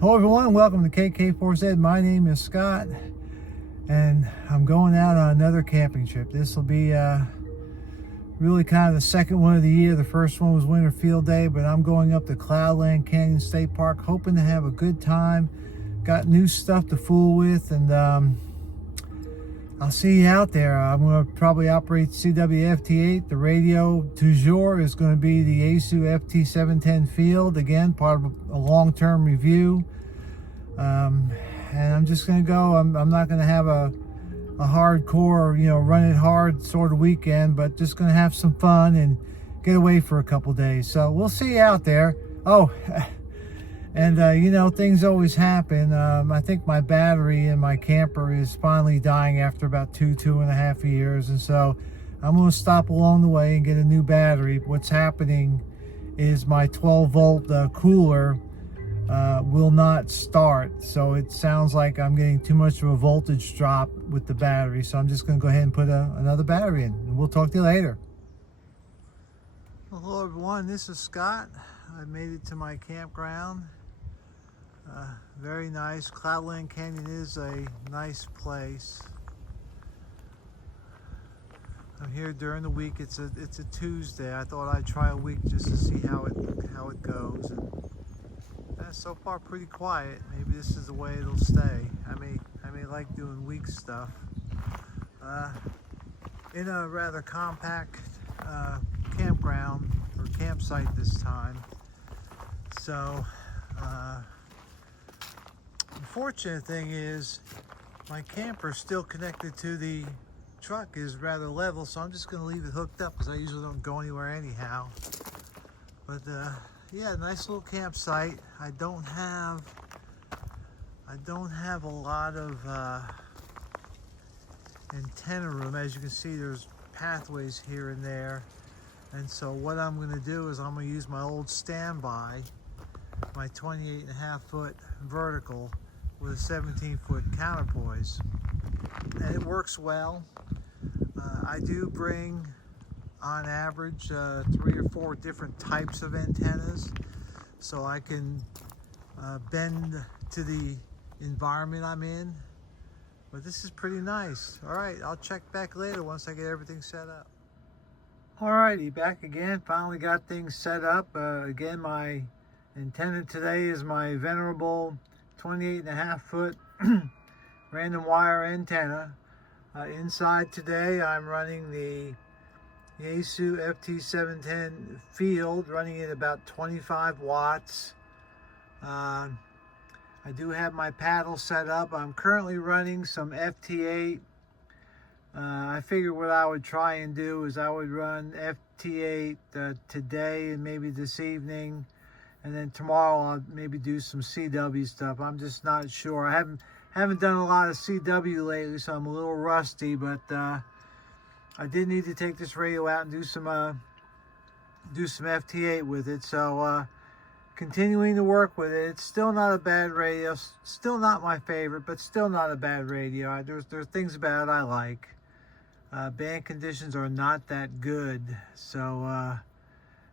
Hello everyone, welcome to KK4Z. My name is Scott and I'm going out on another camping trip. This will be really kind of the second one of the year. The first one was Winter Field Day, but I'm going up to Cloudland Canyon State Park hoping to have a good time. Got new stuff to fool with, and I'll see you out there. I'm going to probably operate CW FT-8. The radio du jour is going to be the Yaesu FT-710 Field. Again, part of a long-term review. And I'm just going to go. I'm not going to have a hardcore, run it hard sort of weekend, but just going to have some fun and get away for a couple days. So we'll see you out there. Oh, and things always happen. I think my battery in my camper is finally dying after about two and a half years, and so I'm going to stop along the way and get a new battery. What's happening is my 12-volt cooler will not start, so it sounds like I'm getting too much of a voltage drop with the battery. So I'm just going to go ahead and put another battery in, and we'll talk to you later. Hello everyone, this is Scott. I made it to my campground. Very nice. Cloudland Canyon is a nice place. I'm here during the week. It's a Tuesday. I thought I'd try a week just to see how it goes. And so far pretty quiet. Maybe this is the way it'll stay. I may like doing week stuff. In a rather compact campground or campsite this time. So unfortunate thing is my camper still connected to the truck is rather level, so I'm just going to leave it hooked up because I usually don't go anywhere anyhow. But yeah, nice little campsite. I don't have a lot of antenna room. As you can see, there's pathways here and there, and so what I'm going to do is I'm going to use my old standby, my 28.5-foot vertical with a 17-foot counterpoise, and it works well. I do bring on average 3 or 4 different types of antennas, so I can bend to the environment I'm in. But this is pretty nice. All right, I'll check back later once I get everything set up. Alrighty, back again. Finally got things set up. Again, my antenna today is my venerable 28.5-foot random wire antenna. Inside today, I'm running the Yaesu FT-710 Field, running at about 25 watts. I do have my paddle set up. I'm currently running some FT-8. I figured what I would try and do is I would run FT-8 today and maybe this evening, and then tomorrow I'll maybe do some CW stuff. I'm just not sure. I haven't done a lot of CW lately, so I'm a little rusty, but I did need to take this radio out and do some FT-8 with it. So continuing to work with it. It's still not a bad radio. Still not my favorite, but still not a bad radio. There's things about it I like. Band conditions are not that good, so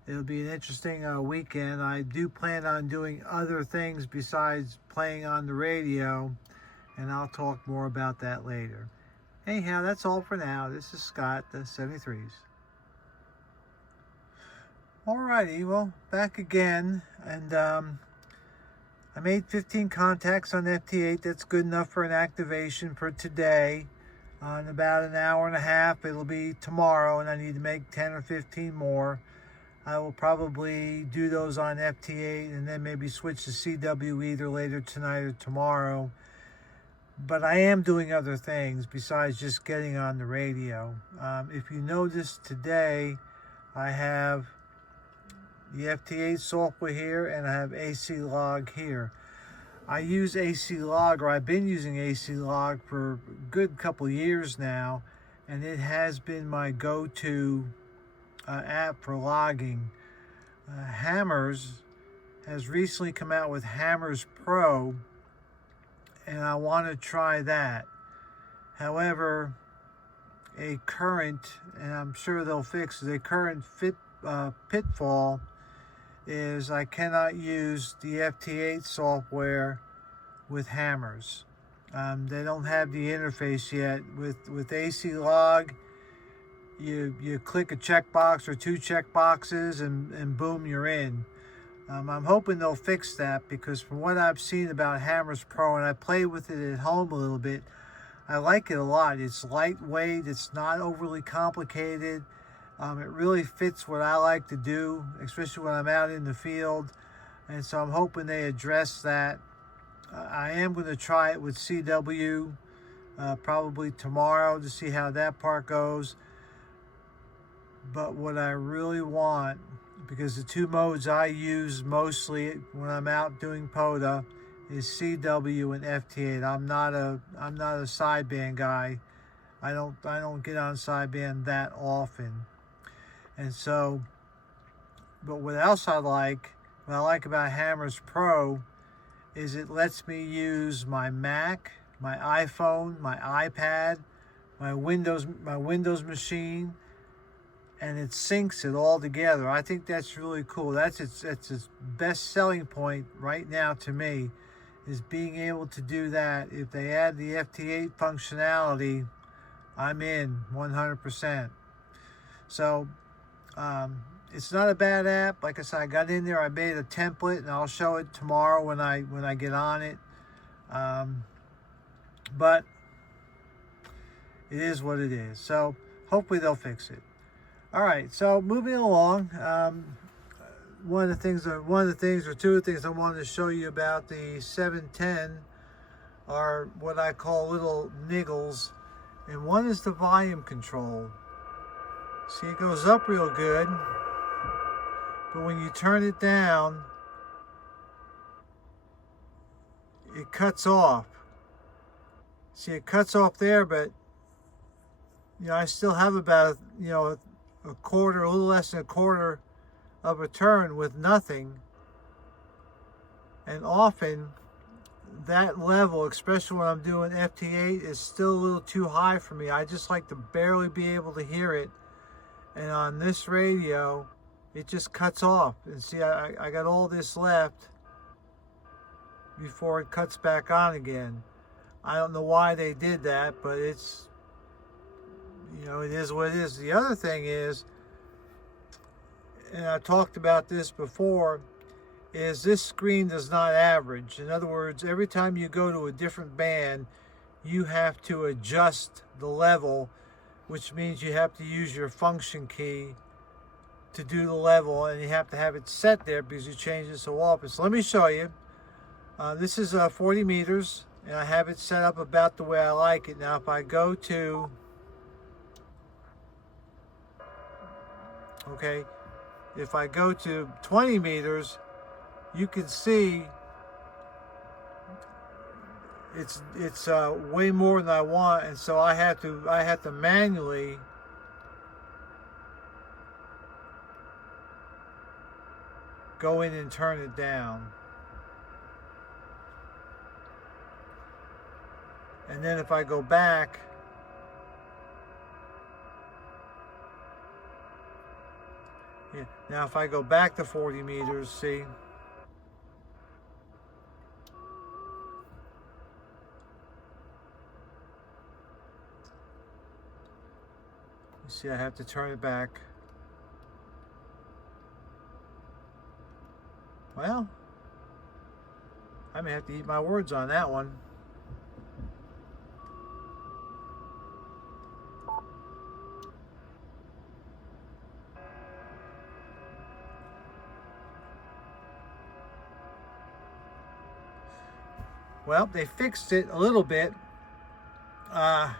it'll be an interesting weekend. I do plan on doing other things besides playing on the radio, and I'll talk more about that later. Anyhow, that's all for now. This is Scott, the 73s. Alrighty, well, back again, and I made 15 contacts on FT-8. That's good enough for an activation for today. In about an hour and a half, it'll be tomorrow, and I need to make 10 or 15 more. I will probably do those on FT-8 and then maybe switch to CW either later tonight or tomorrow. But I am doing other things besides just getting on the radio. If you notice today, I have the FT-8 software here and I have AC log here. I use AC log, or I've been using AC log for a good couple years now, and it has been my go-to app for logging. Hammers has recently come out with Hammers Pro, and I want to try that. However, a current, and I'm sure they'll fix it, a current pitfall is I cannot use the FT-8 software with hammers. They don't have the interface yet. With AC log, you click a checkbox or two checkboxes and boom, you're in. I'm hoping they'll fix that, because from what I've seen about Hammers Pro, and I played with it at home a little bit, I like it a lot. It's lightweight, it's not overly complicated. It really fits what I like to do, especially when I'm out in the field. And so I'm hoping they address that. I am going to try it with CW probably tomorrow to see how that part goes. But what I really want, because the two modes I use mostly when I'm out doing POTA, is CW and FT-8. I'm not a sideband guy. I don't get on sideband that often. And so, but what else what I like about Hammers Pro is it lets me use my Mac, my iPhone, my iPad, my Windows machine, and it syncs it all together. I think that's really cool. That's its best selling point right now to me, is being able to do that. If they add the FT-8 functionality, I'm in 100%. So it's not a bad app. Like I said, I got in there, I made a template, and I'll show it tomorrow when I get on it. But it is what it is. So hopefully they'll fix it. All right, so moving along, one of the things or two of the things I wanted to show you about the 710 are what I call little niggles, and one is the volume control. See, it goes up real good, but when you turn it down, it cuts off. See, it cuts off there, but I still have about a quarter, a little less than a quarter of a turn with nothing. And often that level, especially when I'm doing FT-8, is still a little too high for me. I just like to barely be able to hear it. And on this radio, it just cuts off. And see, I got all this left before it cuts back on again. I don't know why they did that, but it's, it is what it is. The other thing is, and I talked about this before, is this screen does not average. In other words, every time you go to a different band, you have to adjust the level, which means you have to use your function key to do the level, and you have to have it set there because you change it so often. So let me show you. This is 40 meters, and I have it set up about the way I like it. Now if I go to, if I go to 20 meters, you can see it's way more than I want, and so I have to manually go in and turn it down. And then if I go back, now if I go back to 40 meters, see, you see I have to turn it back. Well, I may have to eat my words on that one. Well, they fixed it a little bit. I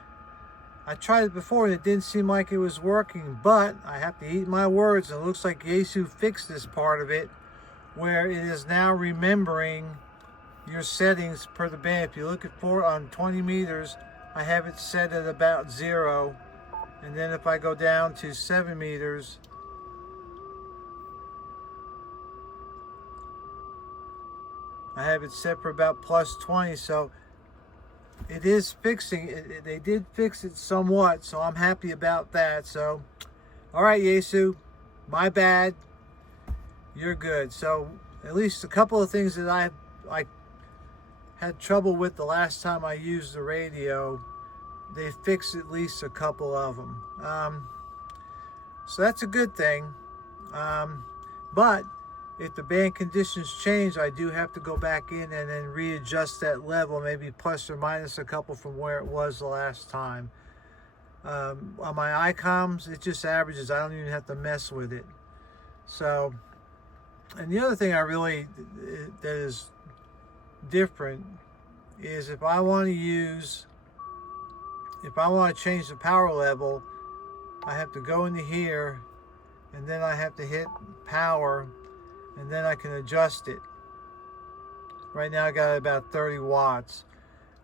tried it before and it didn't seem like it was working, but I have to eat my words, and it looks like Yaesu fixed this part of it, where it is now remembering your settings per the band. If you look at on 20 meters, I have it set at about 0. And then if I go down to 7 meters, I have it set for about plus 20. So it is fixing it. They did fix it somewhat, so I'm happy about that. So, all right, Yaesu, my bad. you're good. So at least a couple of things that I had trouble with the last time I used the radio, they fixed at least a couple of them. So that's a good thing. But if the band conditions change, I do have to go back in and then readjust that level, maybe plus or minus a couple from where it was the last time. On my iComs, it just averages. I don't even have to mess with it. So, and the other thing that is different is if I want to change the power level, I have to go into here and then I have to hit power and then I can adjust it. Right now I got about 30 watts.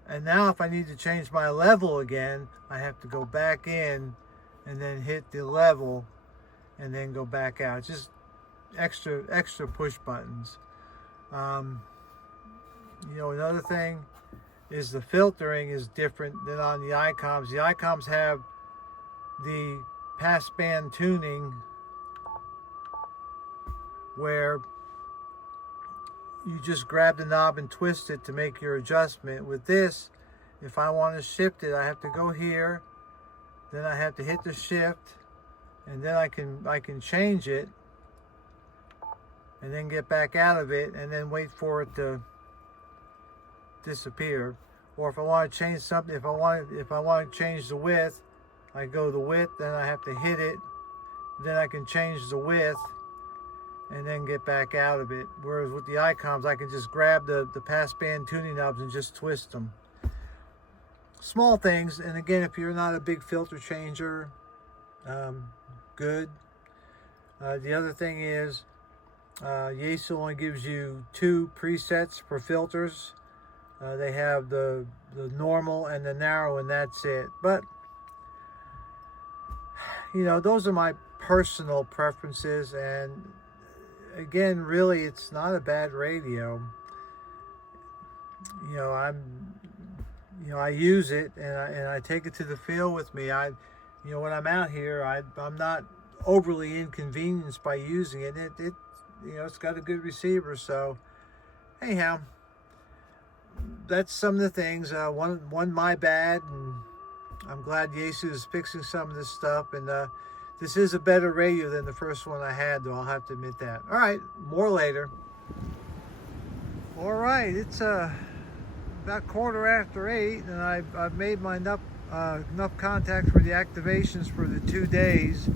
And now if I need to change my level again, I have to go back in and then hit the level and then go back out. Just extra push buttons. Another thing is the filtering is different than on the iComs. The iComs have the passband tuning where you just grab the knob and twist it to make your adjustment. With this, if I want to shift it, I have to go here, then I have to hit the shift, and then I can change it and then get back out of it and then wait for it to disappear. Or if I want to change something, if I want to change the width, I go the width, then I have to hit it, then I can change the width and then get back out of it. Whereas with the iComs, I can just grab the passband tuning knobs and just twist them. Small things, and again, if you're not a big filter changer, good. The other thing is, Yaesu only gives you 2 presets for filters. They have the normal and the narrow, and that's it. But those are my personal preferences, and again, really, it's not a bad radio. I use it and I take it to the field with me. When I'm out here, I'm not overly inconvenienced by using it. It's got a good receiver. So, anyhow, that's some of the things. One my bad, and I'm glad Yaesu is fixing some of this stuff. And this is a better radio than the first one I had, though. I'll have to admit that. All right, more later. All right, it's about 8:15, and I've made my enough contact for the activations for the 2 days.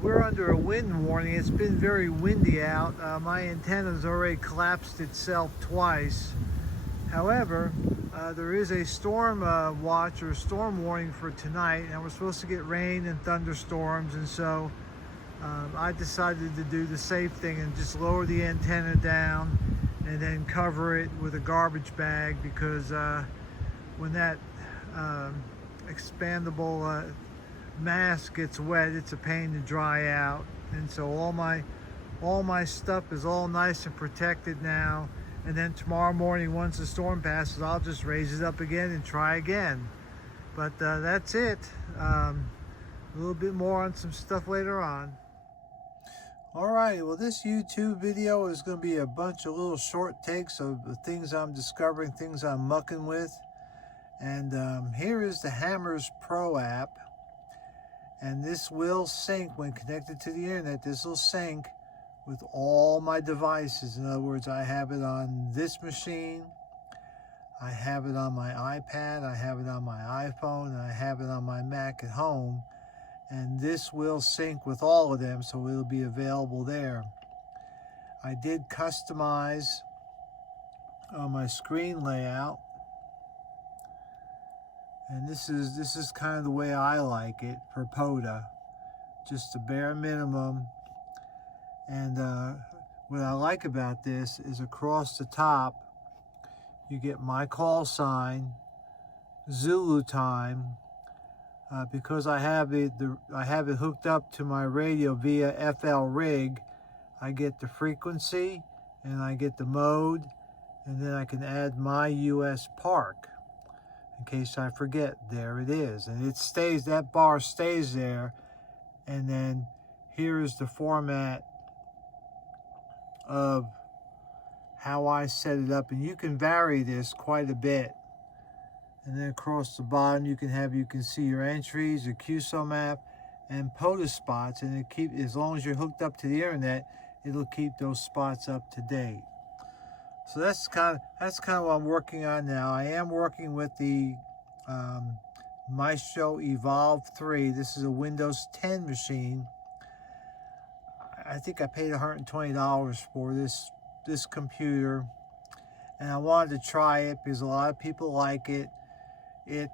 We're under a wind warning. It's been very windy out. My antenna's already collapsed itself twice. However, there is a storm watch or storm warning for tonight, and we're supposed to get rain and thunderstorms, and so I decided to do the safe thing and just lower the antenna down and then cover it with a garbage bag, because when that expandable mask gets wet, it's a pain to dry out. And so all my stuff is all nice and protected now. And then tomorrow morning, once the storm passes, I'll just raise it up again and try again. But that's it. A little bit more on some stuff later on. Alright, well, this YouTube video is going to be a bunch of little short takes of the things I'm discovering, things I'm mucking with. And here is the Hammers Pro app. And this will sync when connected to the internet. This will sync with all my devices. In other words, I have it on this machine, I have it on my iPad, I have it on my iPhone, and I have it on my Mac at home. And this will sync with all of them, so it'll be available there. I did customize my screen layout, and this is kind of the way I like it for POTA, just the bare minimum. And what I like about this is across the top, you get my call sign, Zulu time. Because I have it hooked up to my radio via FL rig, I get the frequency and I get the mode, and then I can add my US park in case I forget. There it is, and it stays, that bar stays there. And then here is the format of how I set it up, and you can vary this quite a bit. And then across the bottom you can see your entries, your QSO map, and POTUS spots, and as long as you're hooked up to the internet, it'll keep those spots up to date. So that's kind of what I'm working on now. I am working with the Maestro Evolve 3. This is a Windows 10 machine. I think I paid $120 for this computer, and I wanted to try it because a lot of people like it. It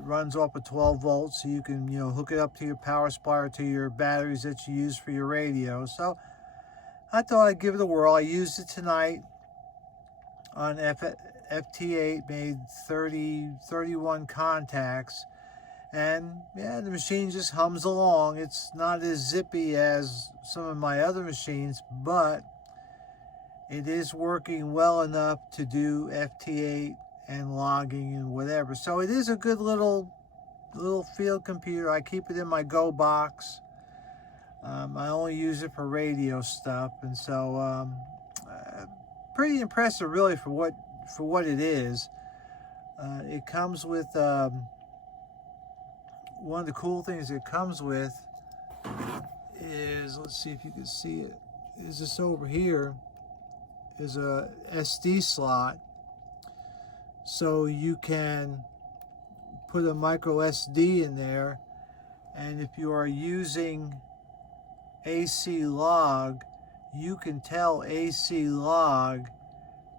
runs off of 12 volts, so you can hook it up to your power supply or to your batteries that you use for your radio. So I thought I'd give it a whirl. I used it tonight on FT8, made 31 contacts, and yeah, the machine just hums along. It's not as zippy as some of my other machines, but it is working well enough to do FT8 and logging and whatever. So it is a good little field computer. I keep it in my Go box. I only use it for radio stuff, and so pretty impressive really for what it is. It comes with one of the cool things it comes with is, let's see if you can see it, is this over here is a SD slot, so you can put a micro SD in there, and if you are using AC log, you can tell AC log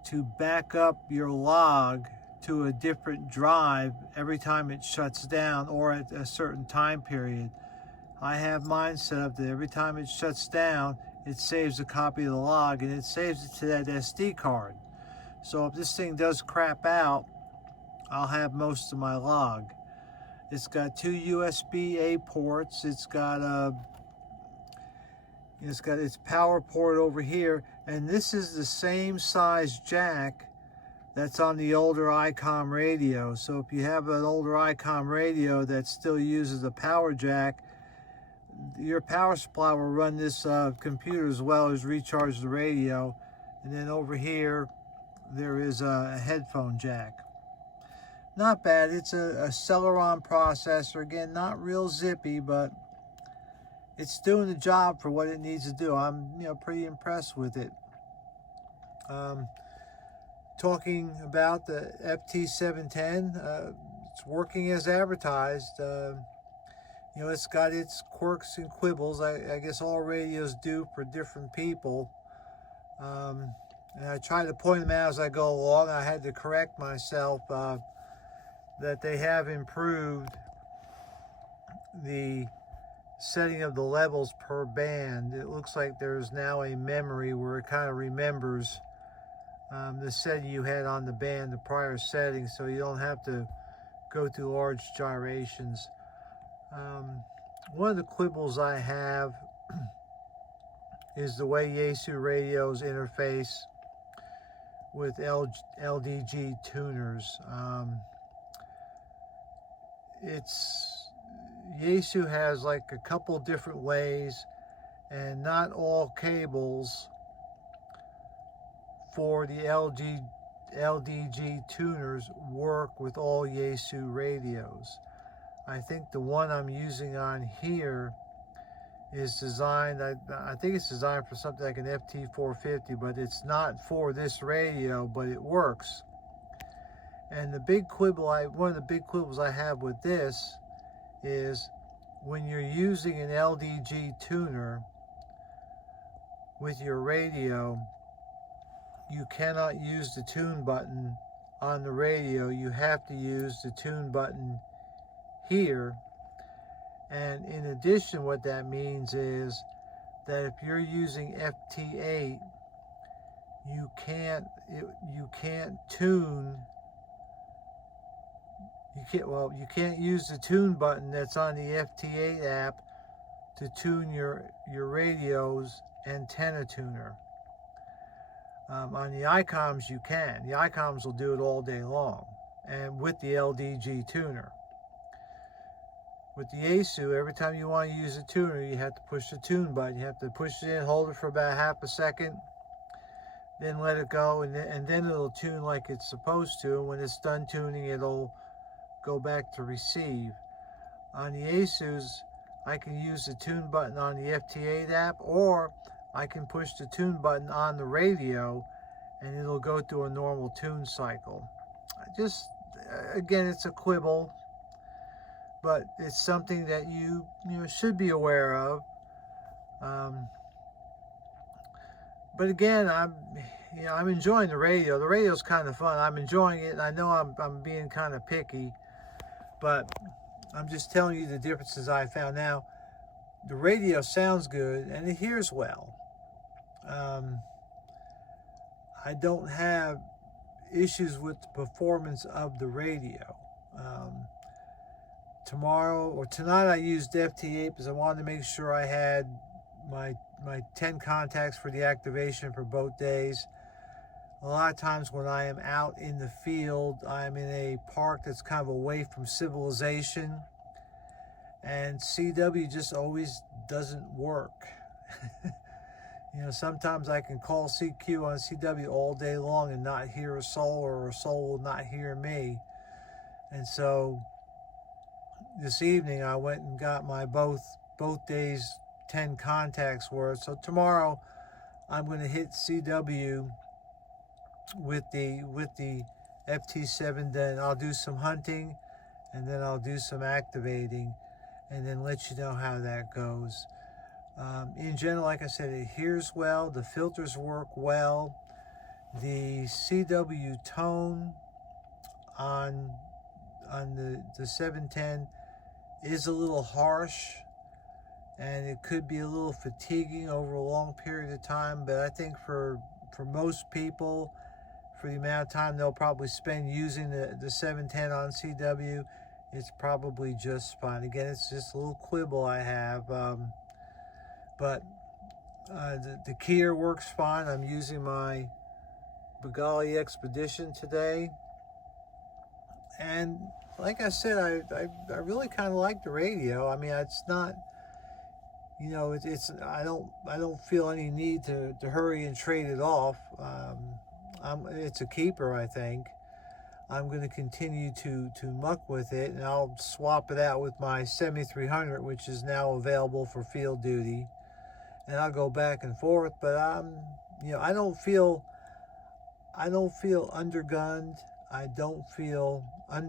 to back up your log to a different drive every time it shuts down or at a certain time period. I have mine set up that every time it shuts down, it saves a copy of the log, and it saves it to that SD card. So if this thing does crap out, I'll have most of my log. It's got 2 USB-A ports. It's got its power port over here, and this is the same size jack that's on the older ICOM radio. So if you have an older ICOM radio that still uses a power jack, your power supply will run this computer as well as recharge the radio. And then over here there is a headphone jack. Not bad. It's a Celeron processor. Again, not real zippy, but it's doing the job for what it needs to do. I'm pretty impressed with it. Talking about the FT-710, it's working as advertised. It's got its quirks and quibbles. I guess all radios do for different people. And I try to point them out as I go along. I had to correct myself that they have improved the setting of the levels per band. It looks like there's now a memory where it kind of remembers the setting you had on the band, the prior setting, so you don't have to go through large gyrations. One of the quibbles I have is the way Yaesu radios interface with LDG tuners. Yaesu has like a couple different ways, and not all cables for the LDG tuners work with all Yaesu radios. I think the one I'm using on here is designed, I think it's designed for something like an FT-450, but it's not for this radio, but it works. And the big quibble, one of the big quibbles I have with this is when you're using an LDG tuner with your radio, you cannot use the tune button on the radio. You have to use the tune button here. And in addition, what that means is that if you're using FT8, you can't tune. You can't use the tune button that's on the FT8 app to tune your radio's antenna tuner. On the ICOMs you can. The ICOMs will do it all day long, and with the LDG tuner. with the Yaesu, every time you want to use a tuner, you have to push the tune button. You have to push it in, hold it for about half a second, then let it go, and then it'll tune like it's supposed to. And when it's done tuning, it'll go back to receive. On the Yaesus, I can use the tune button on the FT-8 app, or I can push the tune button on the radio, and it'll go through a normal tune cycle. Again, it's a quibble, but it's something that you should be aware of. But again, I'm enjoying the radio. The radio's kind of fun. I'm enjoying it. I know I'm being kind of picky, but I'm just telling you the differences I found. Now, the radio sounds good and it hears well. I don't have issues with the performance of the radio. Tonight I used FT-8 because I wanted to make sure I had my 10 contacts for the activation for both days. A lot of times when I am out in the field, I'm in a park that's kind of away from civilization, and CW just always doesn't work. Sometimes I can call CQ on CW all day long and not hear a soul, or a soul will not hear me. And so this evening I went and got my both days 10 contacts worth. So tomorrow I'm going to hit CW with the FT-710. I'll do some hunting, and then I'll do some activating, and then let you know how that goes. In general, like I said, it hears well. The filters work well. The CW tone on the 710 is a little harsh, and it could be a little fatiguing over a long period of time. But I think for most people, for the amount of time they'll probably spend using the 710 on CW, it's probably just fine. Again, it's just a little quibble I have. But the keyer works fine. I'm using my Bengali Expedition today. And like I said, I really kind of like the radio. I mean, it's not, I don't feel any need to hurry and trade it off. It's a keeper, I think. I'm going to continue to muck with it, and I'll swap it out with my 7300, which is now available for field duty. And I'll go back and forth, but I don't feel undergunned. I don't feel I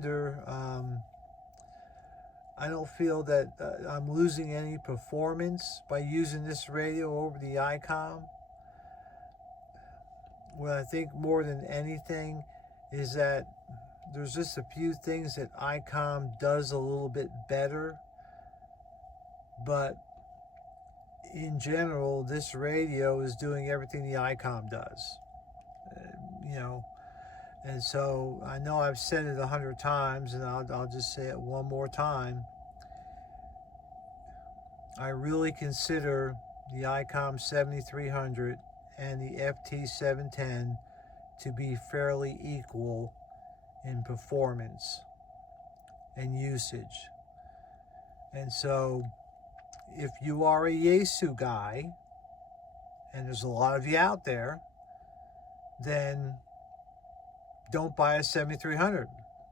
don't feel that I'm losing any performance by using this radio over the ICOM. What I think more than anything is that there's just a few things that ICOM does a little bit better, but in general, this radio is doing everything the ICOM does. And so I know I've said it 100 times, and I'll just say it one more time. I really consider the ICOM 7300 and the FT-710 to be fairly equal in performance and usage. And so if you are a Yaesu guy, and there's a lot of you out there, then don't buy a 7300,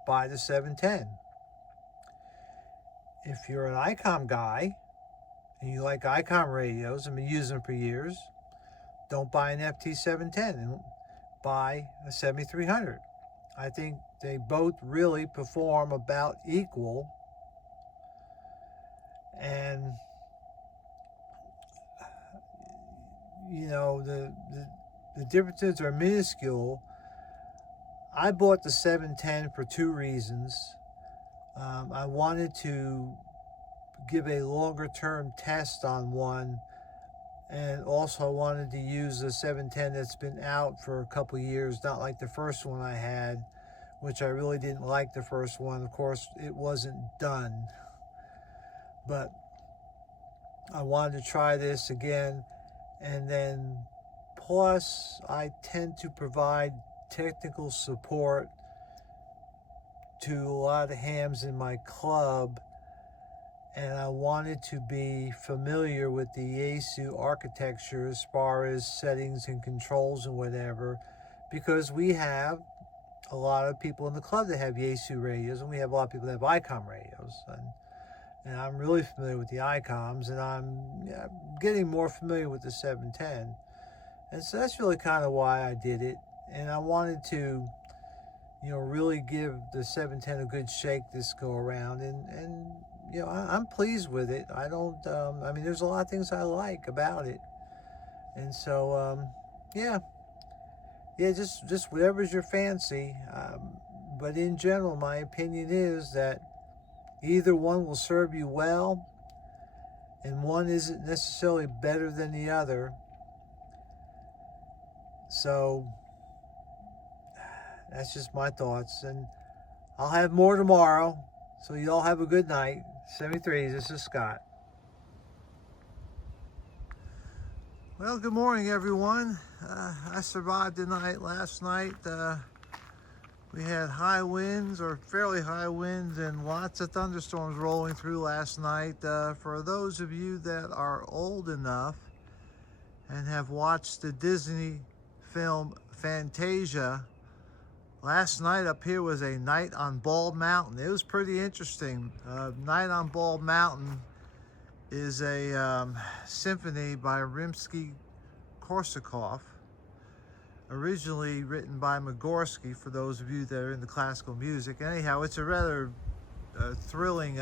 buy the 710. If you're an ICOM guy and you like ICOM radios and been using them for years, don't buy an FT-710 and buy a 7300. I think they both really perform about equal, and the differences are minuscule. I bought the 710 for two reasons. I wanted to give a longer term test on one, and also I wanted to use a 710 that's been out for a couple years, not like the first one I had, which I really didn't like the first one. Of course, it wasn't done, but I wanted to try this again. And then plus I tend to provide technical support to a lot of hams in my club, and I wanted to be familiar with the Yaesu architecture as far as settings and controls and whatever, because we have a lot of people in the club that have Yaesu radios, and we have a lot of people that have ICOM radios, and I'm really familiar with the ICOMs, and I'm getting more familiar with the 710, and so that's really kind of why I did it. And I wanted to, really give the 710 a good shake this go around, and I'm pleased with it. I don't, there's a lot of things I like about it, and so yeah, just whatever's your fancy. But in general, my opinion is that either one will serve you well, and one isn't necessarily better than the other. So that's just my thoughts, and I'll have more tomorrow. So you all have a good night. 73, this is Scott. Well, good morning, everyone. I survived the night last night. We had high winds, or fairly high winds, and lots of thunderstorms rolling through last night. For those of you that are old enough and have watched the Disney film Fantasia, last night up here was a night on Bald Mountain. It was pretty interesting. Night on Bald Mountain is a symphony by Rimsky-Korsakov, originally written by Migorsky, for those of you that are into classical music. Anyhow, it's a rather thrilling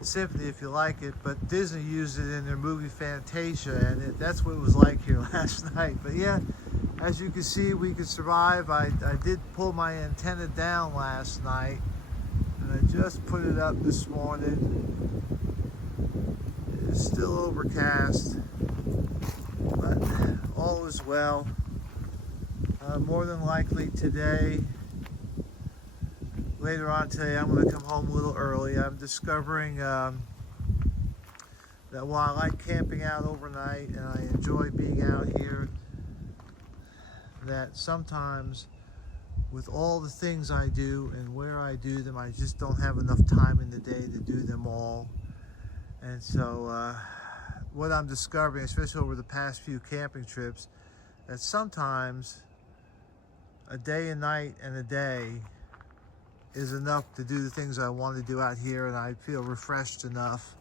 symphony if you like it, but Disney used it in their movie Fantasia, and that's what it was like here last night. But yeah, as you can see, we could survive. I did pull my antenna down last night, and I just put it up this morning. It's still overcast, but all is well. More than likely today, later on today, I'm going to come home a little early. I'm discovering that while I like camping out overnight and I enjoy being out here, that sometimes with all the things I do and where I do them, I just don't have enough time in the day to do them all. And so what I'm discovering, especially over the past few camping trips, that sometimes a day and night and a day is enough to do the things I want to do out here, and I feel refreshed enough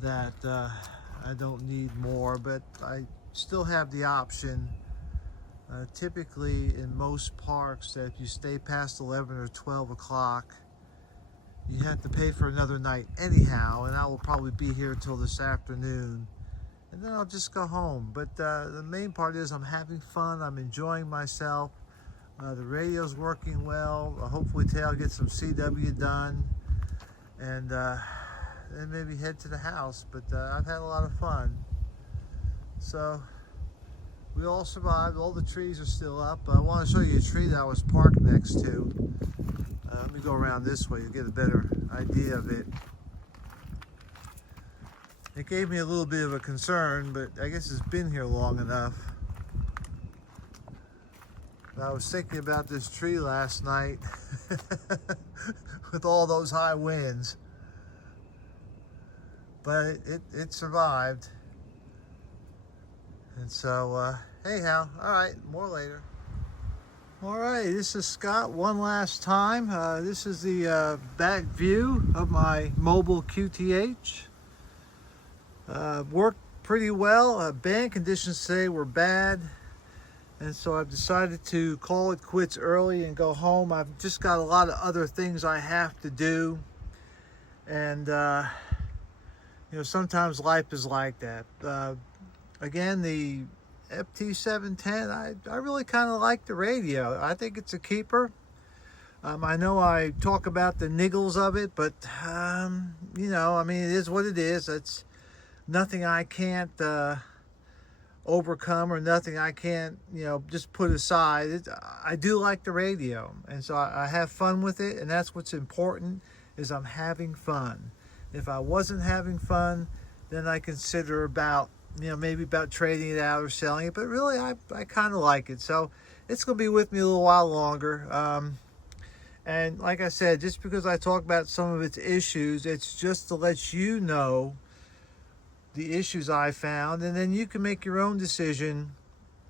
that I don't need more. But I still have the option, typically in most parks, that if you stay past 11 or 12 o'clock, you have to pay for another night anyhow, and I will probably be here till this afternoon, and then I'll just go home. But the main part is I'm having fun, I'm enjoying myself. The radio's working well. Hopefully today I'll get some CW done, and then maybe head to the house. But I've had a lot of fun. So we all survived. All the trees are still up. I want to show you a tree that I was parked next to. Let me go around this way, you'll get a better idea of it. It gave me a little bit of a concern, but I guess it's been here long enough. I was thinking about this tree last night with all those high winds, but it survived. And so anyhow, all right, more later. All right, this is Scott one last time. This is the back view of my mobile QTH. Worked pretty well. Band conditions today were bad, and so I've decided to call it quits early and go home. I've just got a lot of other things I have to do, and sometimes life is like that. Again, the FT-710, I really kind of like the radio. I think it's a keeper. I know I talk about the niggles of it, but it is what it is. It's nothing I can't overcome, or nothing I can't just put aside. I do like the radio, and so I have fun with it, and that's what's important, is I'm having fun. If I wasn't having fun, then I consider about maybe about trading it out or selling it, but really I kind of like it, so it's gonna be with me a little while longer. And like I said, just because I talk about some of its issues, it's just to let you know the issues I found, and then you can make your own decision,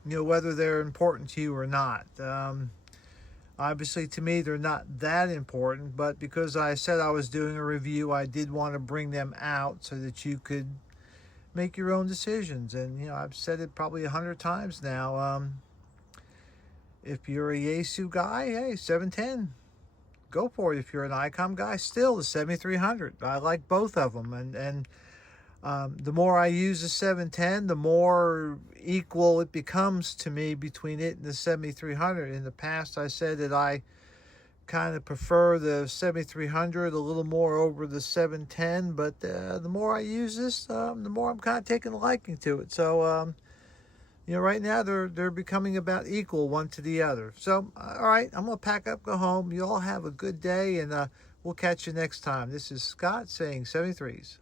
whether they're important to you or not. Obviously, to me, they're not that important, but because I said I was doing a review, I did want to bring them out so that you could make your own decisions. And, I've said it probably 100 times now. If you're a Yaesu guy, hey, 710. Go for it. If you're an ICOM guy, still the 7300. I like both of them. And the more I use the 710, the more equal it becomes to me between it and the 7300. In the past, I said that I kind of prefer the 7300 a little more over the 710, but the more I use this, the more I'm kind of taking a liking to it. So, right now they're becoming about equal one to the other. So, all right, I'm going to pack up, go home. You all have a good day, and we'll catch you next time. This is Scott saying 73s.